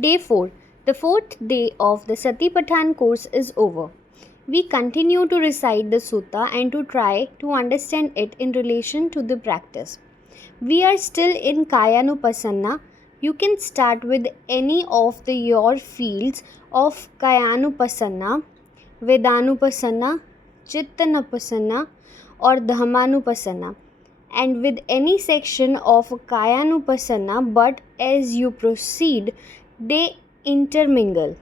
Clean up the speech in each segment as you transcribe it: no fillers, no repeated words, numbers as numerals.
Day 4. The fourth day of the Satipatthana course is over. We continue to recite the Sutta and to try to understand it in relation to the practice. We are still in Kayanupasanna. You can start with any of your fields of Kayanupasanna, Vedanupasanna, Chittanupasanna, or Dhammanupasanna, and with any section of Kayanupasanna, but as you proceed, they intermingle.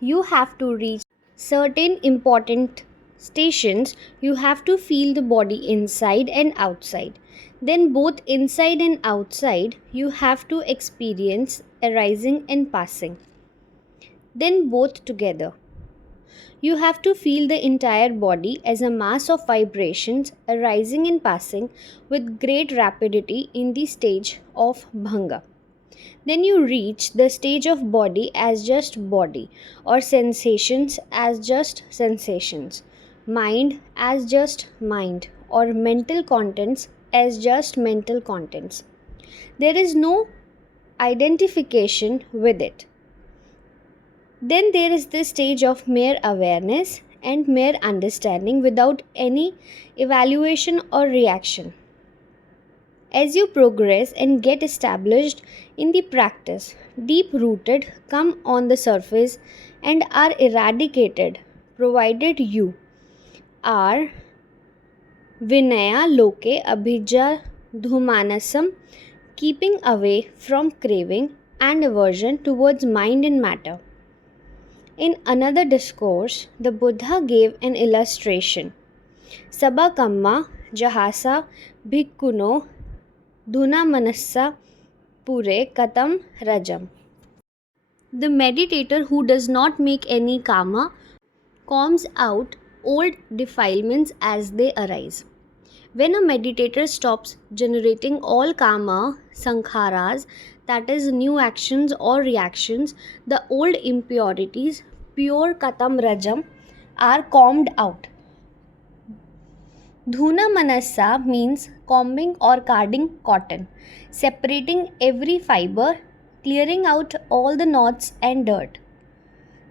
You have to reach certain important stations. You have to feel the body inside and outside. Then, both inside and outside, you have to experience arising and passing. Then, both together. You have to feel the entire body as a mass of vibrations arising and passing with great rapidity in the stage of Bhanga. Then you reach the stage of body as just body, or sensations as just sensations, mind as just mind, or mental contents as just mental contents. There is no identification with it. Then there is the stage of mere awareness and mere understanding without any evaluation or reaction. As you progress and get established in the practice, deep rooted come on the surface and are eradicated, provided you are Vinaya Loke Abhija Dhumanasam, keeping away from craving and aversion towards mind and matter. In another discourse, the Buddha gave an illustration. Sabakamma Jahasa Bhikkhuno Dhuna Manassa Pure Katam Rajam. The meditator who does not make any karma combs out old defilements as they arise. When a meditator stops generating all karma, sankharas, that is, new actions or reactions, the old impurities, pure katam rajam, are combed out. Dhuna manasa means combing or carding cotton, separating every fiber, clearing out all the knots and dirt.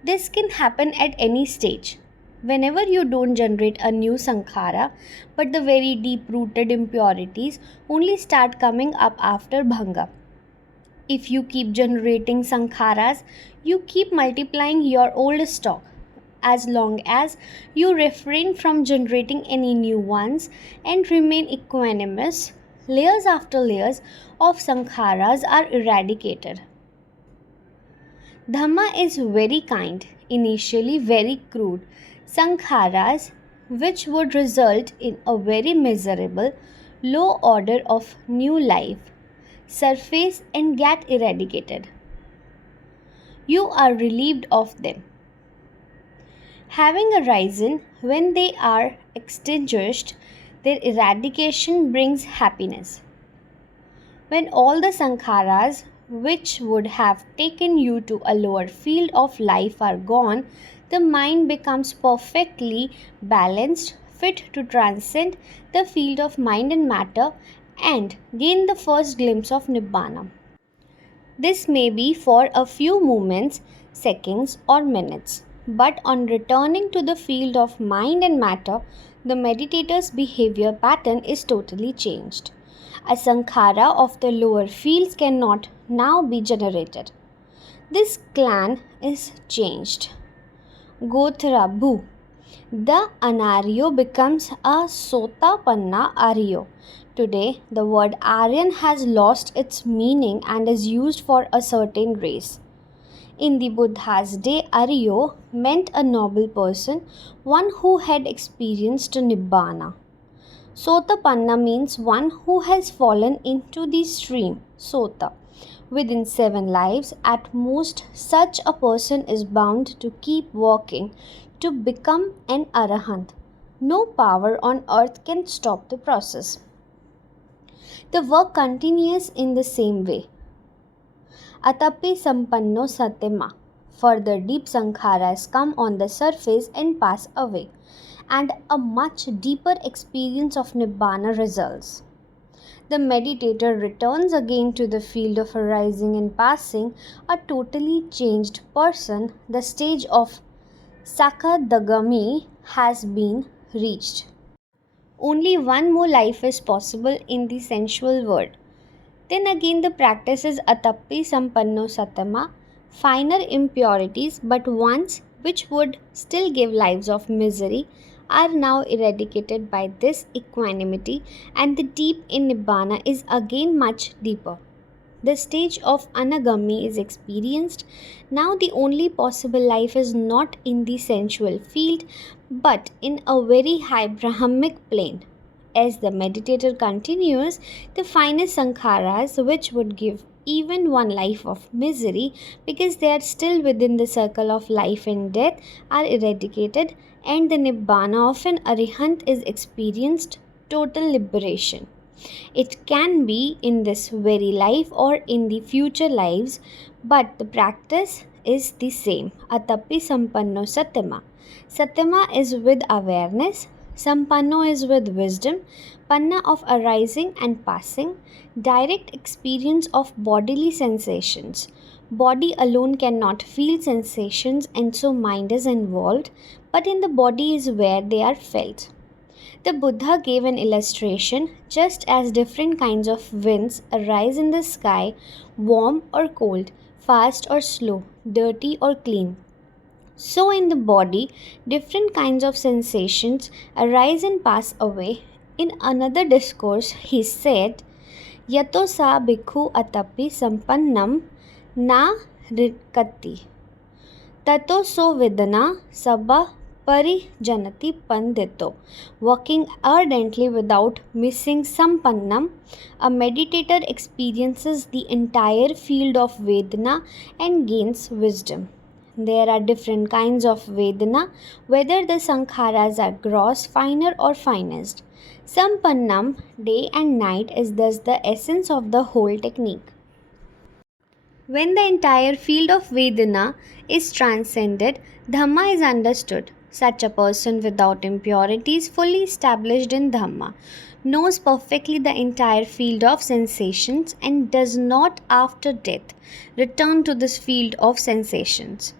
This can happen at any stage. Whenever you don't generate a new sankhara, but the very deep-rooted impurities only start coming up after bhanga. If you keep generating sankharas, you keep multiplying your old stock. As long as you refrain from generating any new ones and remain equanimous, layers after layers of sankharas are eradicated. Dhamma is very kind, initially very crude. Sankharas, which would result in a very miserable, low order of new life, surface and get eradicated. You are relieved of them. Having arisen, when they are extinguished, their eradication brings happiness. When all the sankharas which would have taken you to a lower field of life are gone, the mind becomes perfectly balanced, fit to transcend the field of mind and matter and gain the first glimpse of Nibbana. This may be for a few moments, seconds, or minutes, but on returning to the field of mind and matter, the meditator's behavior pattern is totally changed. A sankhara of the lower fields cannot now be generated. This clan is changed. Gotra Bhu. The Anaryo becomes a Sotapanna Aryo. Today, the word Aryan has lost its meaning and is used for a certain race. In the Buddha's day, Aryo meant a noble person, one who had experienced Nibbana. Sotapanna means one who has fallen into the stream, Sota. Within 7 lives, at most, such a person is bound to keep walking to become an Arahant. No power on earth can stop the process. The work continues in the same way. Atapi sampanno satyama. Further deep sankharas come on the surface and pass away, and a much deeper experience of Nibbana results. The meditator returns again to the field of arising and passing, a totally changed person. The stage of Sakadagami has been reached. Only one more life is possible in the sensual world. Then again, the practice is Atappi Sampanno Satama, finer impurities, but ones which would still give lives of misery, are now eradicated by this equanimity, and the deep in Nibbana is again much deeper. The stage of Anagami is experienced. Now, the only possible life is not in the sensual field, but in a very high Brahmic plane. As the meditator continues, the finest sankharas, which would give even one life of misery because they are still within the circle of life and death, are eradicated, and the Nibbana of an Arihant is experienced, total liberation. It can be in this very life or in the future lives, but the practice is the same. Atappi Sampanno Satyama. Satyama is with awareness, Sampanno is with wisdom, Panna of arising and passing, direct experience of bodily sensations. Body alone cannot feel sensations, and so mind is involved, but in the body is where they are felt. The Buddha gave an illustration: just as different kinds of winds arise in the sky, warm or cold, fast or slow, dirty or clean, so in the body, different kinds of sensations arise and pass away. In another discourse, he said, Yato sa bhikkhu atapi sampannam na rikati. Tato so vidana sabba parijanati pandito. Working ardently without missing sampannam, a meditator experiences the entire field of Vedana and gains wisdom. There are different kinds of Vedana, whether the sankharas are gross, finer, or finest. Sampannam, day and night, is thus the essence of the whole technique. When the entire field of Vedana is transcended, Dhamma is understood. Such a person without impurities, fully established in Dhamma, knows perfectly the entire field of sensations and does not after death return to this field of sensations.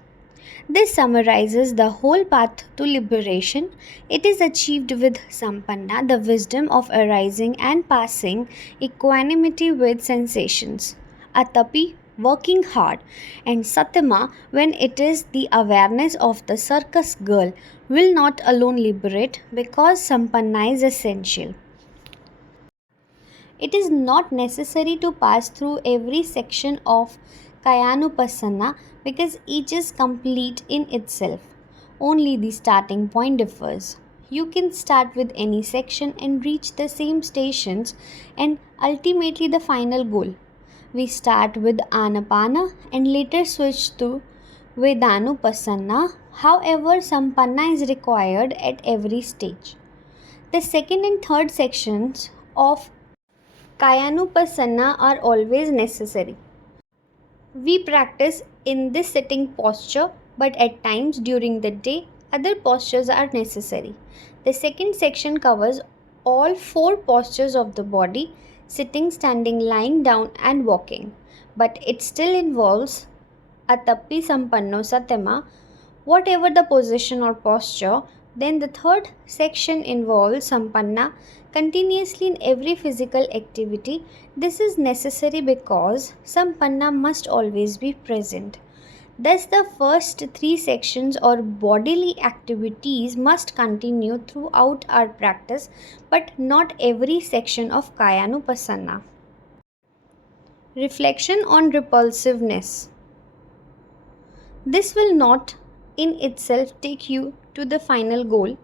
This summarizes the whole path to liberation. It is achieved with Sampanna, the wisdom of arising and passing, equanimity with sensations, Atapi, working hard, and Satyama, when it is the awareness of the circus girl, will not alone liberate because Sampanna is essential. It is not necessary to pass through every section of Kayanupassana because each is complete in itself. Only the starting point differs. You can start with any section and reach the same stations and ultimately the final goal. We start with Anapana and later switch to Vedanupassana. However, Sampanna is required at every stage. The second and third sections of Kayanupassana are always necessary. We practice in this sitting posture, but at times during the day, other postures are necessary. The second section covers all four postures of the body: sitting, standing, lying down, and walking. But it still involves Atappi Sampanno Satyama, whatever the position or posture. Then the third section involves Sampanna continuously in every physical activity. This is necessary because Sampanna must always be present. Thus, the first three sections or bodily activities must continue throughout our practice, but not every section of Kayanupassana. Reflection on repulsiveness. This will not in itself take you to the final goal.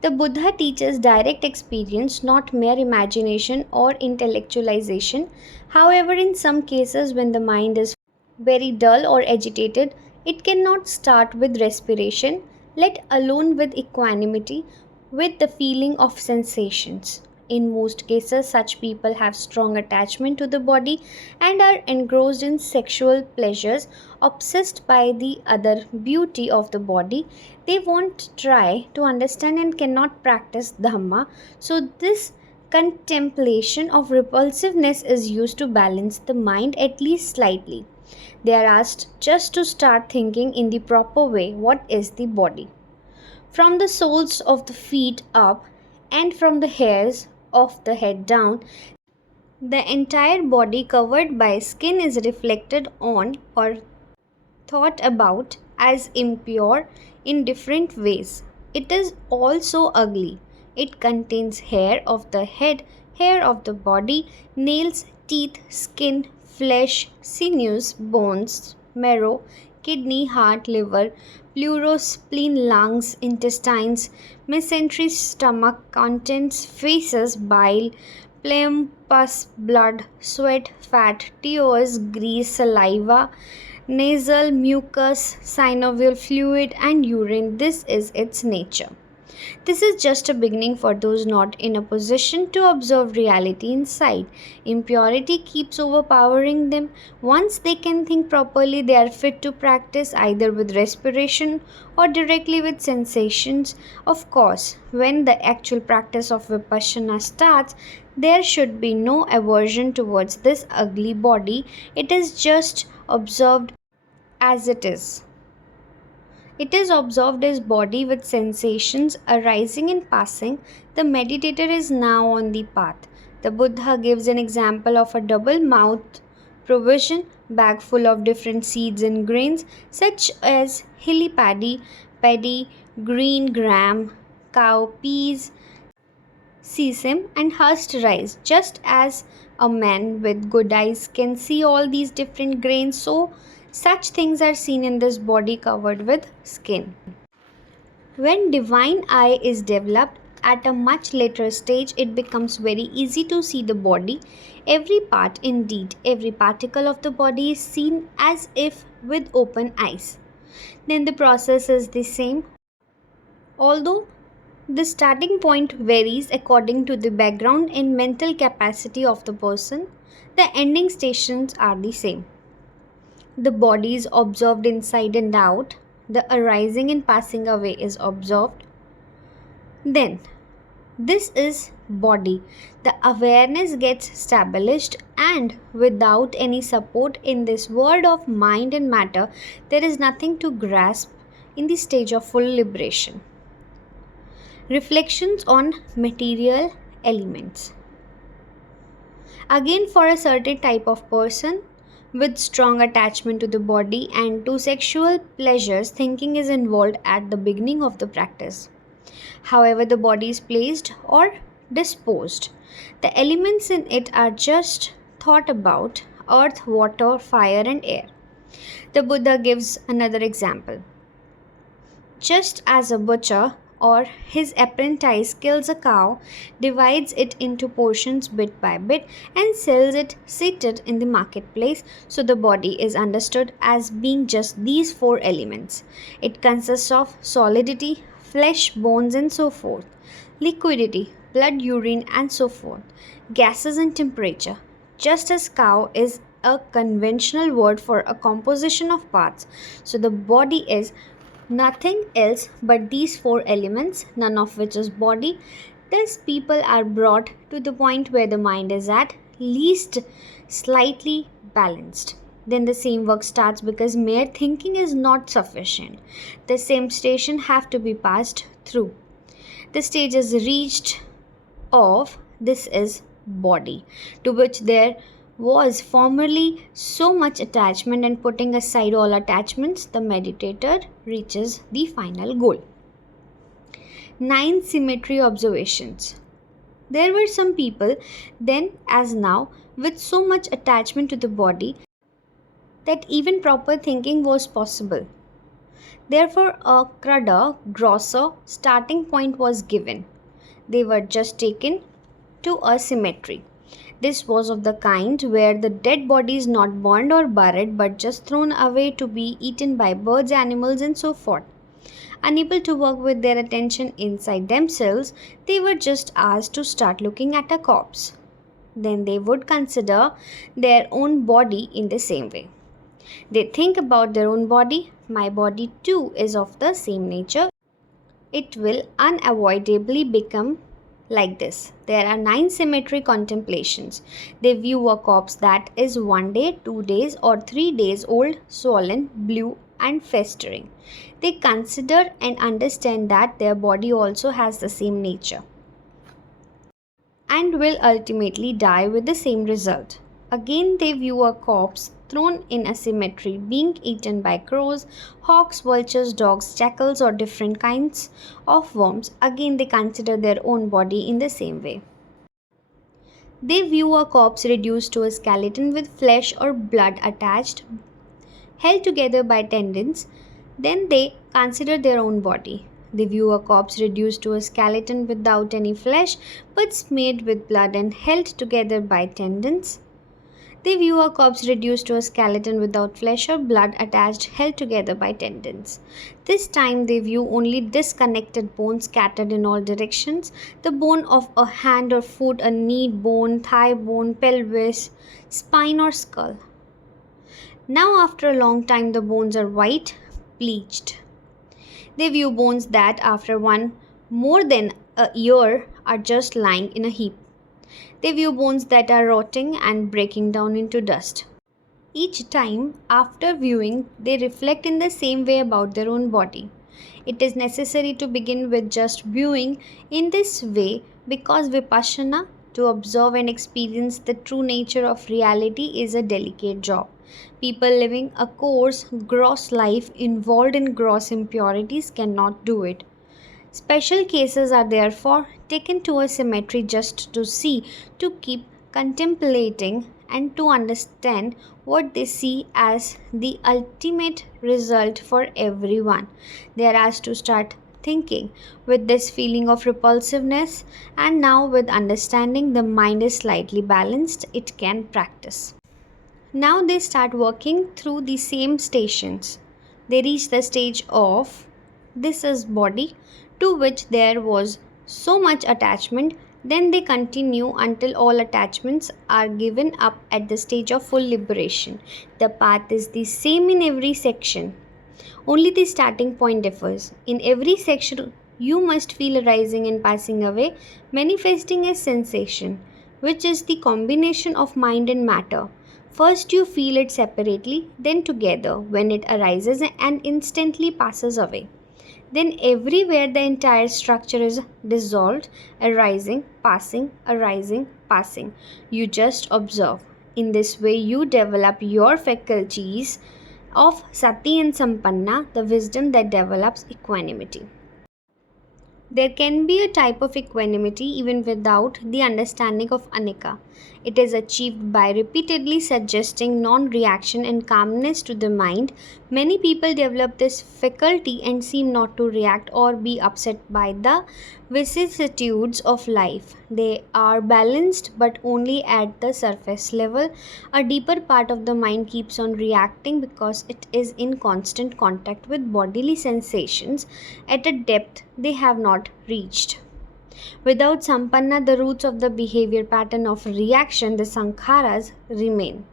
The Buddha teaches direct experience, not mere imagination or intellectualization. However, in some cases, when the mind is very dull or agitated, it cannot start with respiration, let alone with equanimity, with the feeling of sensations. In most cases, such people have strong attachment to the body and are engrossed in sexual pleasures, obsessed by the other beauty of the body. They won't try to understand and cannot practice Dhamma. So, this Contemplation of repulsiveness is used to balance the mind at least slightly. They are asked just to start thinking in the proper way what is the body. From the soles of the feet up and from the hairs of the head down, the entire body covered by skin is reflected on or thought about as impure in different ways. It is also ugly. It contains hair of the head, hair of the body, nails, teeth, skin, flesh, sinews, bones, marrow, kidney, heart, liver, pleuro, spleen, lungs, intestines, mesentery, stomach, contents, feces, bile, phlegm, pus, blood, sweat, fat, tears, grease, saliva, nasal mucus, synovial fluid, and urine. This is its nature. This is just a beginning for those not in a position to observe reality inside. Impurity keeps overpowering them. Once they can think properly, they are fit to practice either with respiration or directly with sensations. Of course, when the actual practice of Vipassana starts, there should be no aversion towards this ugly body. It is just observed as it is. It is observed as body with sensations arising and passing. The meditator is now on the path. The Buddha gives an example of a double mouth provision bag full of different seeds and grains, such as hilly paddy, green gram, cow peas, sesame, and husked rice. Just as a man with good eyes can see all these different grains, so such things are seen in this body covered with skin. When divine eye is developed at a much later stage, it becomes very easy to see the body. Every part, indeed, every particle of the body is seen as if with open eyes. Then the process is the same, although the starting point varies according to the background and mental capacity of the person. The ending stations are the same. The body is observed inside and out. The arising and passing away is observed. Then, this is body. The awareness gets established, and without any support in this world of mind and matter, there is nothing to grasp in the stage of full liberation. Reflections on material elements. Again, for a certain type of person with strong attachment to the body and to sexual pleasures, thinking is involved at the beginning of the practice. However, the body is placed or disposed. The elements in it are just thought about: earth, water, fire, and air. The Buddha gives another example. Just as a butcher or his apprentice kills a cow, divides it into portions bit by bit, and sells it seated in the marketplace, so the body is understood as being just these four elements. It consists of solidity, flesh, bones, and so forth, liquidity, blood, urine, and so forth, gases, and temperature. Just as cow is a conventional word for a composition of parts, so the body is nothing else but these four elements, none of which is body. Thus, people are brought to the point where the mind is at least slightly balanced. Then the same work starts, because mere thinking is not sufficient. The same station have to be passed through. The stage is reached of this is body, to which there was formerly so much attachment, and putting aside all attachments, the meditator reaches the final goal. 9 symmetry observations. There were some people, then as now, with so much attachment to the body that even proper thinking was possible. Therefore, a grosser starting point was given. They were just taken to a cemetery. This was of the kind where the dead body is not burned or buried, but just thrown away to be eaten by birds, animals, and so forth. Unable to work with their attention inside themselves, they were just asked to start looking at a corpse. Then they would consider their own body in the same way. They think about their own body. My body too is of the same nature. It will unavoidably become like this. There are 9 symmetry contemplations. They view a corpse that is 1 day, 2 days, or 3 days old, swollen, blue, and festering. They consider and understand that their body also has the same nature and will ultimately die with the same result. Again, they view a corpse thrown in a cemetery being eaten by crows, hawks, vultures, dogs, jackals, or different kinds of worms. Again, they consider their own body in the same way. They view a corpse reduced to a skeleton with flesh or blood attached, held together by tendons. Then they consider their own body. They view a corpse reduced to a skeleton without any flesh but smeared with blood and held together by tendons. They view a corpse reduced to a skeleton without flesh or blood attached, held together by tendons. This time they view only disconnected bones scattered in all directions, the bone of a hand or foot, a knee bone, thigh bone, pelvis, spine or skull. Now after a long time the bones are white, bleached. They view bones that after more than a year are just lying in a heap. They view bones that are rotting and breaking down into dust. Each time after viewing, they reflect in the same way about their own body. It is necessary to begin with just viewing in this way because Vipassana, to observe and experience the true nature of reality, is a delicate job. People living a coarse, gross life involved in gross impurities cannot do it. Special cases are therefore taken to a cemetery just to see, to keep contemplating, and to understand what they see as the ultimate result for everyone. They are asked to start thinking with this feeling of repulsiveness, and now with understanding the mind is slightly balanced, it can practice. Now they start working through the same stations. They reach the stage of this is body, to which there was so much attachment. Then they continue until all attachments are given up at the stage of full liberation. The path is the same in every section. Only the starting point differs. In every section, you must feel arising and passing away, manifesting as sensation, which is the combination of mind and matter. First you feel it separately, then together when it arises and instantly passes away. Then everywhere the entire structure is dissolved, arising, passing, arising, passing. You just observe. In this way you develop your faculties of Sati and Sampanna, the wisdom that develops equanimity. There can be a type of equanimity even without the understanding of Anika. It is achieved by repeatedly suggesting non-reaction and calmness to the mind. Many people develop this faculty and seem not to react or be upset by the vicissitudes of life. They are balanced but only at the surface level. A deeper part of the mind keeps on reacting because it is in constant contact with bodily sensations at a depth they have not reached. Without Sampanna, the roots of the behavior pattern of reaction, the Sankharas, remain.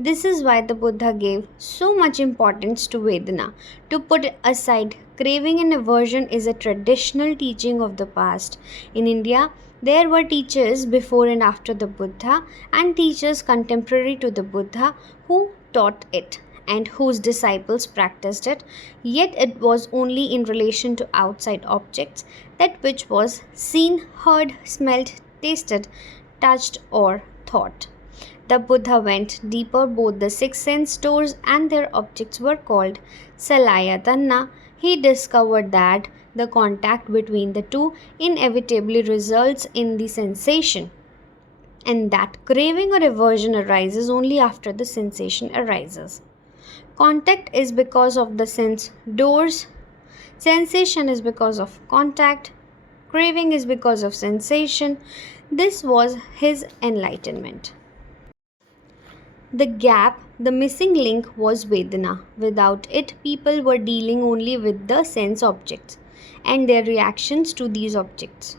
This is why the Buddha gave so much importance to Vedana. To put aside craving and aversion is a traditional teaching of the past. In India, there were teachers before and after the Buddha and teachers contemporary to the Buddha who taught it and whose disciples practiced it, yet it was only in relation to outside objects, that which was seen, heard, smelt, tasted, touched, or thought. The Buddha went deeper. Both the six sense doors and their objects were called Salayatana. He discovered that the contact between the two inevitably results in the sensation, and that craving or aversion arises only after the sensation arises. Contact is because of the sense doors, sensation is because of contact, craving is because of sensation. This was his enlightenment. The gap, the missing link, was Vedana. Without it, people were dealing only with the sense objects and their reactions to these objects.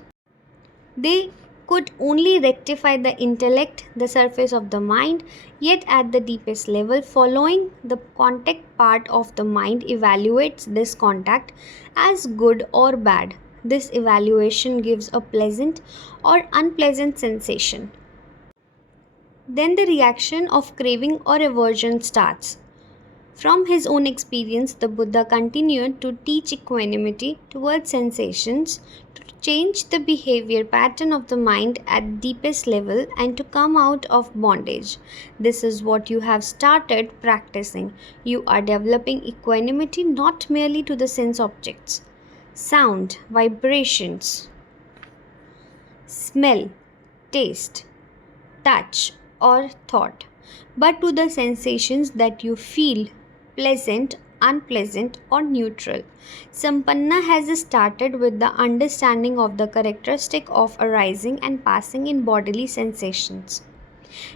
They could only rectify the intellect, the surface of the mind, yet at the deepest level, following the contact part of the mind evaluates this contact as good or bad. This evaluation gives a pleasant or unpleasant sensation. Then the reaction of craving or aversion starts. From his own experience, the Buddha continued to teach equanimity towards sensations, to change the behavior pattern of the mind at deepest level and to come out of bondage. This is what you have started practicing. You are developing equanimity not merely to the sense objects, sound, vibrations, smell, taste, touch, or thought, but to the sensations that you feel pleasant, unpleasant, or neutral. Sampanna has started with the understanding of the characteristic of arising and passing in bodily sensations.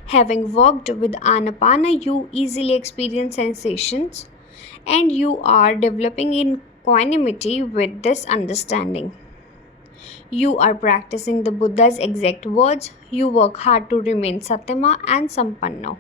Having worked with Anapana, you easily experience sensations and you are developing equanimity with this understanding. You are practicing the Buddha's exact words. You work hard to remain Satyama and Sampanna.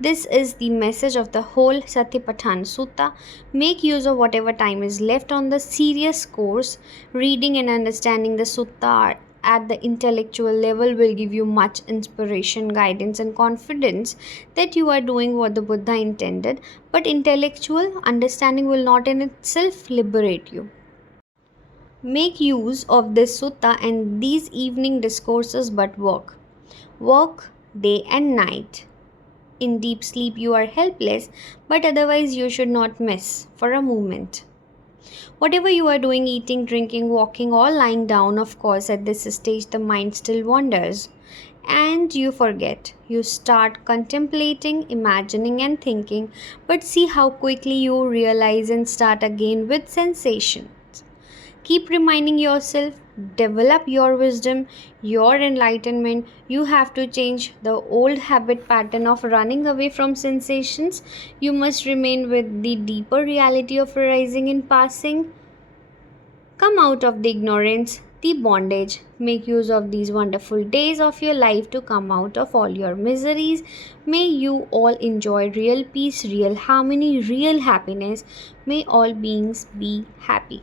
This is the message of the whole Satipatthana Sutta. Make use of whatever time is left on the serious course. Reading and understanding the Sutta at the intellectual level will give you much inspiration, guidance, and confidence that you are doing what the Buddha intended. But intellectual understanding will not in itself liberate you. Make use of this sutta and these evening discourses, but work. Work day and night. In deep sleep, you are helpless, but otherwise, you should not miss for a moment. Whatever you are doing, eating, drinking, walking, or lying down, of course, at this stage, the mind still wanders. And you forget. You start contemplating, imagining, and thinking, but see how quickly you realize and start again with sensation. Keep reminding yourself, develop your wisdom, your enlightenment. You have to change the old habit pattern of running away from sensations. You must remain with the deeper reality of arising and passing. Come out of the ignorance, the bondage. Make use of these wonderful days of your life to come out of all your miseries. May you all enjoy real peace, real harmony, real happiness. May all beings be happy.